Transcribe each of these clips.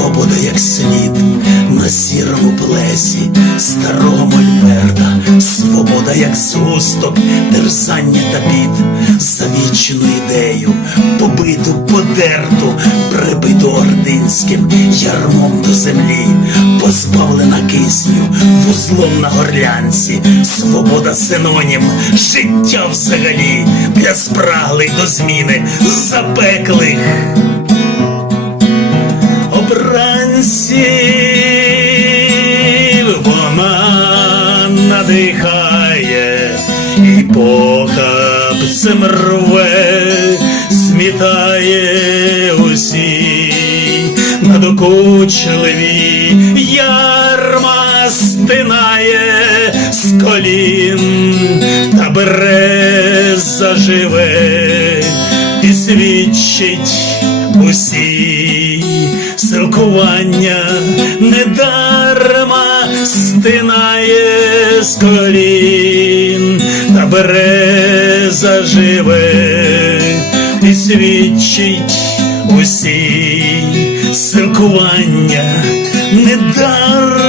Свобода як слід на сірому плесі старого мольберта, свобода як згусток, терзання та бід, за вічну ідею, побиту, подерту, прибиту ординським ярмом до землі, позбавлена кисню, вузлом на горлянці, свобода синонім, життя взагалі. Для спраглих до зміни, запеклих надихає і похапцем рве, змітає усі. Надокучливі ярма стинає з колін та бере заживе і свідчить усі. Силкування з колін та бере заживе і свідчить усі силкування недарма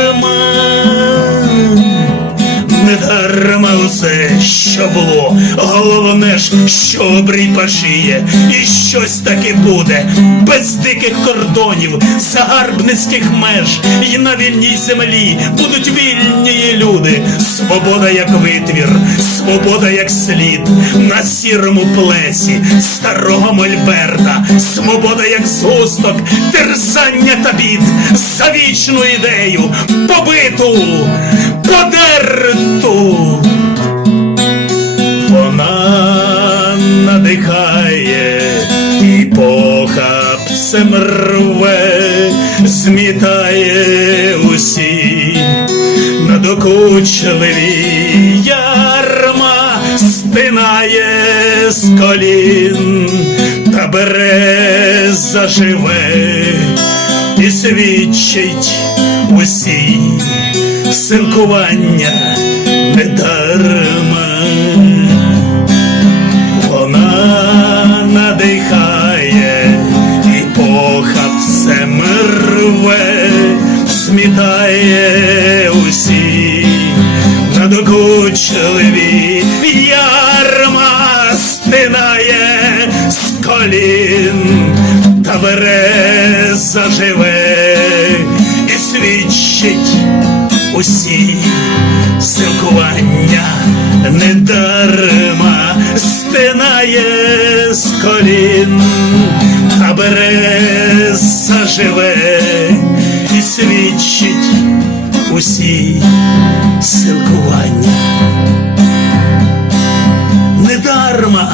Недарма усе, що було, головне ж, що обрій пашіє, і щось таки буде, без диких кордонів, загарбницьких меж, і на вільній землі будуть вільні люди. Свобода як витвір, свобода як слід, на сірому плесі старого мольберта, свобода як згусток, терзання та бід, за вічну ідею, побиту, подерту. Рве, змітає усі. Надокучливі ярма, стинає з колін та бере заживе і свідчить усі силкування рве, смітає усі. Надокучливі ярма стинає з колін. Та бере заживе і свідчить усі силкування. Недарма стинає з колін. Та бере заживе і свідчить усі силкування. Недарма.